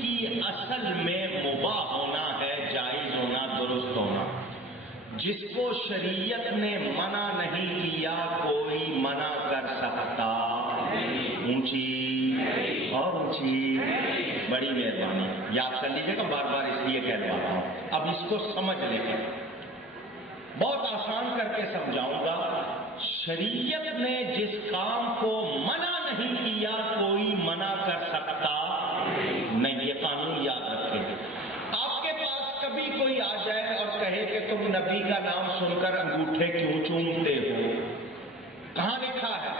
کی اصل میں مباح ہونا ہے، جائز ہونا، درست ہونا. جس کو شریعت نے منع نہیں کیا کوئی منع کر سکتا. اونچی اور اونچی، بڑی مہربانی یاد کر لیجیے گا، بار بار اس لیے کہلواتا ہوں. اب اس کو سمجھ لیں، بہت آسان کر کے سمجھاؤں گا. شریعت نے جس کام کو منع نہیں کیا کوئی منع کر سکتا نہیں. یہ قانون یاد رکھیں. آپ کے پاس کبھی کوئی آ جائے اور کہے کہ تم نبی کا نام سن کر انگوٹھے کیوں چومتے ہو، کہاں لکھا ہے؟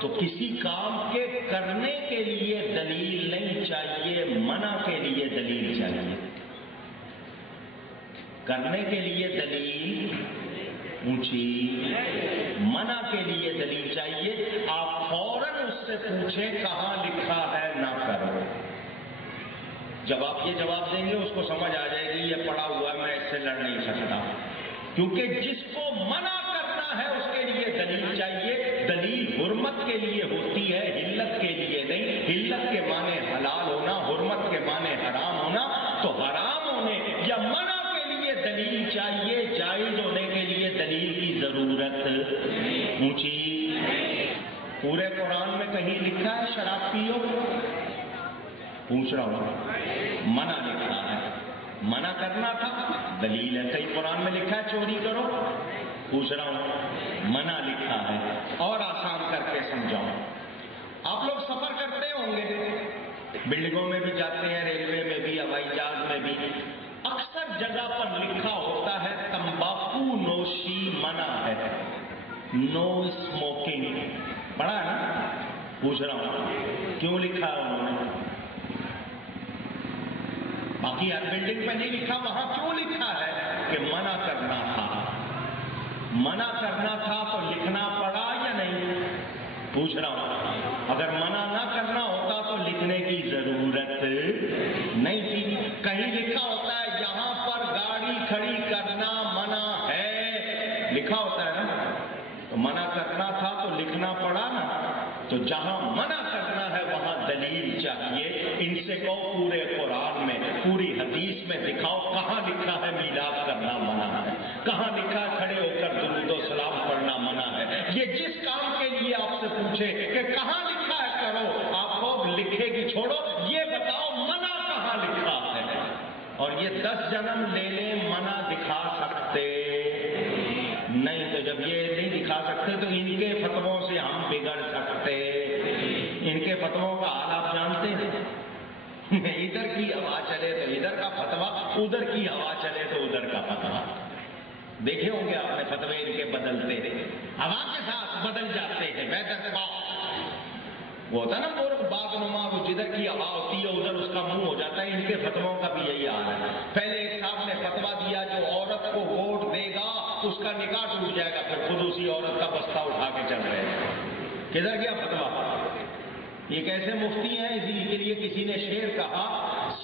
تو کسی کام کے کرنے کے لیے دلیل نہیں چاہیے، منع کے لیے دلیل چاہیے. کرنے کے لیے دلیل اونچی، منع کے لیے دلیل چاہیے. آپ فوراً اس سے پوچھیں کہاں لکھا ہے نہ کرو. جب آپ یہ جواب دیں گے اس کو سمجھ آ جائے گی یہ پڑا ہوا ہے، میں اس سے لڑ نہیں سکتا. کیونکہ جس کو منع کرنا ہے اس کے لیے دلیل چاہیے. دلیل حرمت کے لیے ہوتی ہے، حلت کے لیے نہیں. حلت کے معنی حلال ہونا، حرمت کے معنی حرام ہونا. تو حرام ہونے یا منع کے لیے دلیل چاہیے، جائز ہونے کے لیے دلیل کی ضرورت اونچی. پورے قرآن میں کہیں لکھا ہے شراب پیو؟ پوچھ رہا ہوں. منع لکھا ہے، منع کرنا تھا دلیل ہے. کہیں قرآن میں لکھا ہے چوری کرو؟ پوچھ رہا ہوں. منع لکھا ہے. اور آسان کر کے سمجھاؤں. آپ لوگ سفر کرتے ہوں گے، بلڈنگوں میں بھی جاتے ہیں، ریلوے میں بھی، ہوائی جہاز میں بھی. اکثر جگہ پر لکھا ہوتا ہے تمباکو نوشی منع ہے، نو اسموکنگ. پڑھا ہے نا؟ پوچھ رہا ہوں کیوں لکھا ہے انہوں نے؟ باقی ہر بلڈنگ پہ نہیں لکھا، وہاں کیوں لکھا ہے؟ کہ منع کرنا تھا. منع کرنا تھا تو لکھنا پڑا یا نہیں؟ پوچھ رہا ہوں. اگر منع نہ کرنا ہوتا تو لکھنے کی ضرورت نہیں تھی. کہیں لکھا ہوتا ہے یہاں پر گاڑی کھڑی کرنا منع ہے، لکھا ہوتا ہے نا. تو منع کرنا تھا تو لکھنا پڑا نا. تو جہاں منع کرنا ہے وہاں دلیل چاہیے. ان سے کہو پورے قرآن میں، پوری حدیث میں دکھاؤ کہاں لکھا ہے میلاد کرنا منع ہے، کہاں لکھا کھڑے ہو کر درود و سلام پڑھنا منع ہے. یہ جس کام کے لیے آپ سے پوچھے کہ کہاں لکھا ہے کرو، آپ کو لکھے گی چھوڑو، یہ بتاؤ منع کہاں لکھا ہے. اور یہ 10 جنم لے لیں منع دکھا سکتے نہیں. تو جب یہ نہیں دکھا سکتے تو ان کے فتووں سے ہم بگڑ سکتے. ان کے فتووں کا حال آپ جانتے ہیں. ادھر کی ہوا چلے تو ادھر کا فتوا، ادھر کی ہوا چلے تو ادھر کا فتوا. دیکھے ہوں گے آپ نے فتوے ان کے بدلتے ہیں، ہوا کے ساتھ بدل جاتے ہیں. ویدر وہ ہوتا نا مورخ باغ نما، وہ جدھر کی ہوا ہوتی ہے ادھر اس کا منہ ہو جاتا ہے. ان کے فتووں کا بھی یہی حال ہے. پہلے ایک صاحب نے فتوا دیا جو عورت کو ووٹ دے گا اس کا نکاح ٹوٹ جائے گا، پھر خود اسی عورت کا بستہ اٹھا کے چل رہے ہیں. کدھر گیا فتوا؟ یہ کیسے مفتی ہیں؟ اسی کے لیے کسی نے شعر کہا،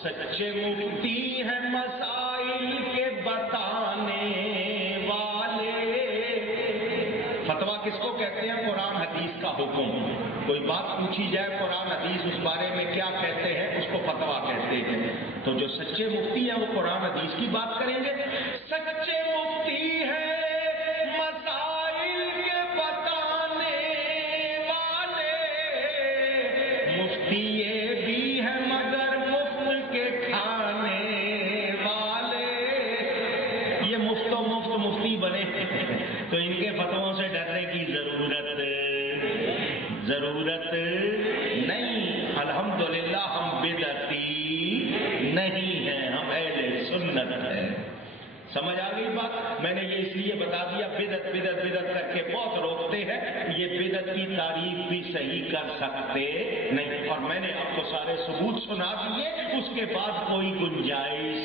سچے مفتی ہیں مسائل کے بتانے والے. فتوا کس کو کہتے ہیں؟ قرآن حدیث کا حکم. کوئی بات پوچھی جائے قرآن حدیث اس بارے میں کیا کہتے ہیں، اس کو فتوا کہتے ہیں. تو جو سچے مفتی ہیں وہ قرآن حدیث کی بات کریں گے. سچے مفتی ہیں مسائل کے بتانے والے، مفتی یہ بھی ہے مگر مفت کے کھانے والے. یہ مفت و مفت مفتی بنے تو ان کے فتووں سے ڈرنے کی ضرورت نہیں. الحمدللہ ہم بدعتی نہیں ہیں، ہم اہل سنت ہیں. سمجھ آ گئی بات؟ میں نے یہ اس لیے بتا دیا، بدعت بدعت بدعت کر کے بہت روکتے ہیں. یہ بدعت کی تعریف بھی صحیح کر سکتے نہیں. اور میں نے آپ کو سارے ثبوت سنا دیے، اس کے بعد کوئی گنجائش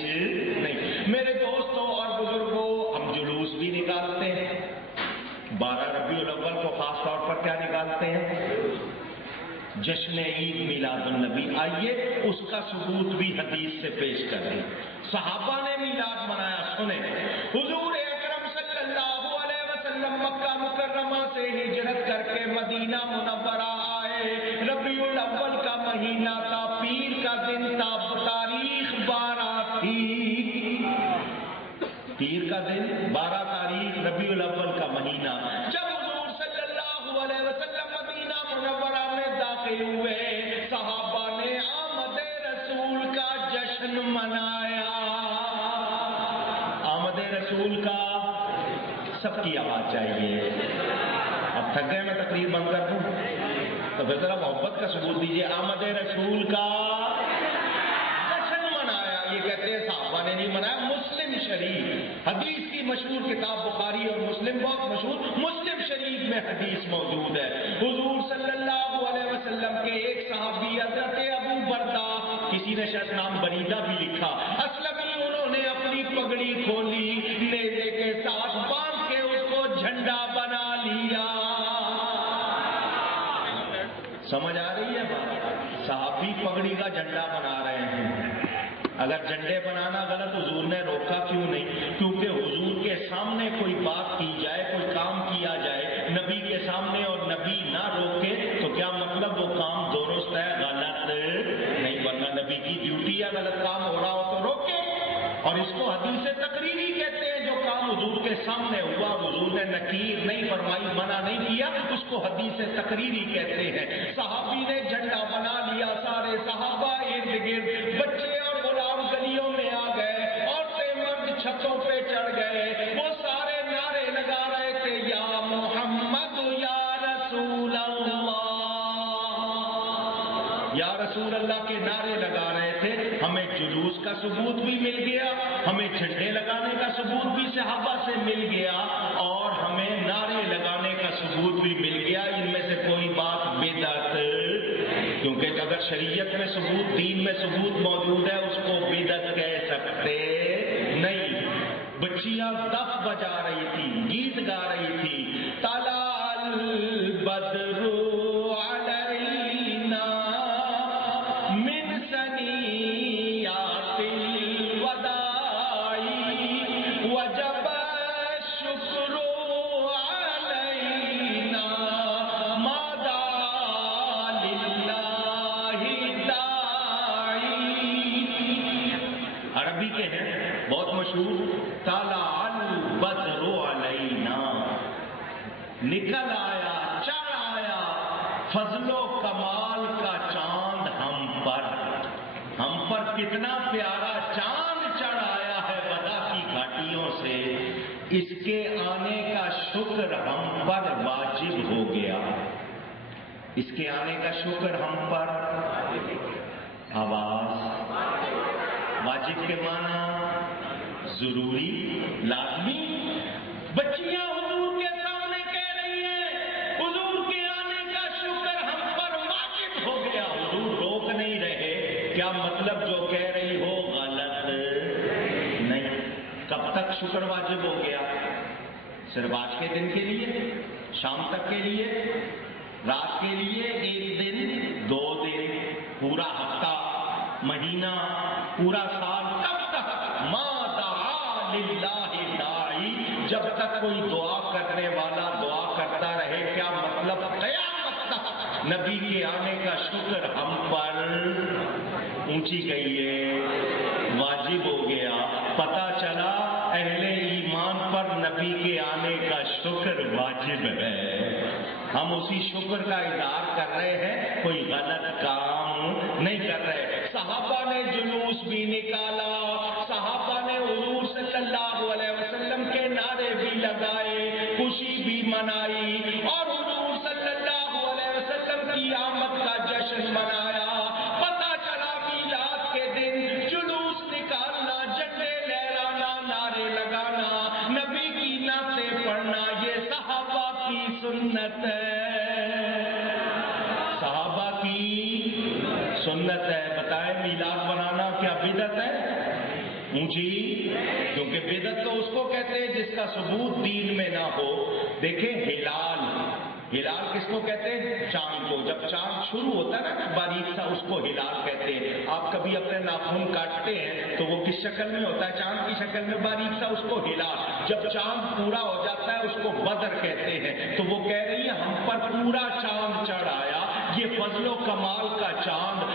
نہیں. میرے دوستوں اور بزرگوں، ہم جلوس بھی نکالتے ہیں. 12 ربیع الاول کو خاص طور پر کیا نکالتے ہیں؟ جشن عید میلاد النبی. آئیے اس کا ثبوت بھی حدیث سے پیش کریں. صحابہ نے میلاد منایا. سنیں، حضور اکرم صلی اللہ علیہ وسلم مکہ مکرمہ سے ہجرت کر کے مدینہ منورہ آئے. ربیع الاول کا مہینہ تھا، پیر کا دن دن 12 تاریخ ربیع الاول کا مہینہ، جب حضور صلی اللہ علیہ وسلم مدینہ منورہ میں داخل ہوئے، صحابہ نے آمد رسول کا جشن منایا۔ آمد رسول کا، سب کی آواز چاہیے۔ اب تھک گئے، میں تقریر بند کر دوں تو پھر ذرا محبت کا ثبوت دیجیے۔ آمد رسول کا جشن منایا، یہ کہتے ہیں صحابہ نے نہیں منایا، مسلم شریف حدیث کی مشہور کتاب بخاری اور مسلم بہت مشہور، مسلم شریف میں حدیث موجود ہے۔ حضور صلی اللہ علیہ وسلم کے ایک صحابی حضرت ابو بردہ، کسی نے شاید نام بریدہ بھی لکھا، اسلمی، انہوں نے اپنی پگڑی کھولی، نیزے کے ساتھ باندھ کے اس کو جھنڈا بنا لیا۔ سمجھ آ رہی ہے بات؟ صحابی پگڑی کا جھنڈا بنا رہے ہیں۔ اگر جھنڈے بنانا غلط، حضور نے روکا کیوں نہیں؟ کیونکہ حضور کے سامنے کوئی بات کی جائے، کوئی کام کیا جائے نبی کے سامنے اور نبی نہ روکے تو کیا مطلب وہ کام درست ہے، غلط نہیں، ورنہ نبی کی ڈیوٹی ہے، غلط کام ہو رہا ہو تو روکے۔ اور اس کو حدیث تقریری کہتے ہیں، جو کام حضور کے سامنے ہوا، حضور نے نکیر نہیں فرمائی، منع نہیں کیا، اس کو حدیث تقریری کہتے ہیں۔ صحابی نے جھنڈا بنا لیا، سارے صحابہ ارد گرد، بچے اور غلام گلیوں میں آ گئے، عورتیں مرد چھتوں پہ چڑھ گئے، وہ سارے نعرے لگا رہے تھے، یا محمد یا رسول اللہ، یا رسول اللہ کے نعرے لگا رہے تھے۔ ہمیں جلوس کا ثبوت بھی مل گیا، ہمیں جھنڈے لگانے کا ثبوت بھی صحابہ سے مل گیا، اور ہمیں نعرے لگانے کا ثبوت بھی مل گیا۔ ان میں سے کوئی بات بدعت، کیونکہ اگر شریعت میں ثبوت، دین میں ثبوت موجود ہے، اس کو بدعت کہہ سکتے نہیں۔ بچیاں دف بجا رہی تھی، گیت گا رہی تھی، طلع البدر علینا من ثنیات الوداع وجب الشکر علینا ما دعا للہ داعی۔ عربی کے ہیں، بہت مشہور، طلع البدر علینا، نکل آیا، چڑھ آیا فضل و کمال کا چاند ہم پر۔ ہم پر کتنا پیارا چاند چڑھ آیا ہے ودا کی گھاٹیوں سے، اس کے آنے کا شکر ہم پر واجب ہو گیا۔ اس کے آنے کا شکر ہم پر، آواز، واجب کے معنی ضروری، لازمی۔ بچیاں حضور کے سامنے کہہ رہی ہیں، حضور کے آنے کا شکر ہم پر واجب ہو گیا۔ حضور روک نہیں رہے، کیا مطلب جو کہہ رہی ہو غلط نہیں۔ کب تک شکر واجب ہو گیا؟ صرف آج کے دن کے لیے، شام تک کے لیے، رات کے لیے، ایک دن، 2 دن، پورا ہفتہ، مہینہ، پورا سال، کب تک؟ ما دعا للہ داعی، جب تک کوئی دعا کرنے والا دعا کرتا رہے۔ کیا مطلب؟ قیامت تک نبی کے آنے کا شکر ہم پر، اونچی گئی ہے، واجب ہو گیا۔ پتہ چلا اہل ایمان پر نبی کے آنے کا شکر واجب ہے، ہم اسی شکر کا اظہار کر رہے ہیں، کوئی غلط کام نہیں کر رہے۔ صحابہ نے جلوس بھی نکالا، صحابہ نے حضور صلی اللہ علیہ وسلم کے نعرے بھی لگائے، خوشی بھی منائی، اور حضور صلی اللہ علیہ وسلم کی آمد کا جشن منایا۔ پتہ چلا میلاد کے دن جلوس نکالنا، جھنڈے لہرانا، نعرے لگانا، نبی کی نعتیں پڑھنا، یہ صحابہ کی سنت ہے، صحابہ کی سنت ہے۔ بتائیں میلاد منانا کیا بدعت ہے؟ اونچی، کیونکہ بدعت تو اس کو کہتے ہیں جس کا ثبوت دین میں نہ ہو۔ دیکھیں ہلال، ہلال کس کو کہتے ہیں؟ چاند کو۔ جب چاند شروع ہوتا ہے نا باریک سا، اس کو ہلال کہتے ہیں۔ آپ کبھی اپنے ناخن کاٹتے ہیں تو وہ کس شکل میں ہوتا ہے؟ چاند کی شکل میں باریک سا، اس کو ہلال۔ جب چاند پورا ہو جاتا ہے اس کو بدر کہتے ہیں۔ تو وہ کہہ رہی ہے ہم پر پورا چاند چڑھ آیا، یہ فضل و کمال کا چاند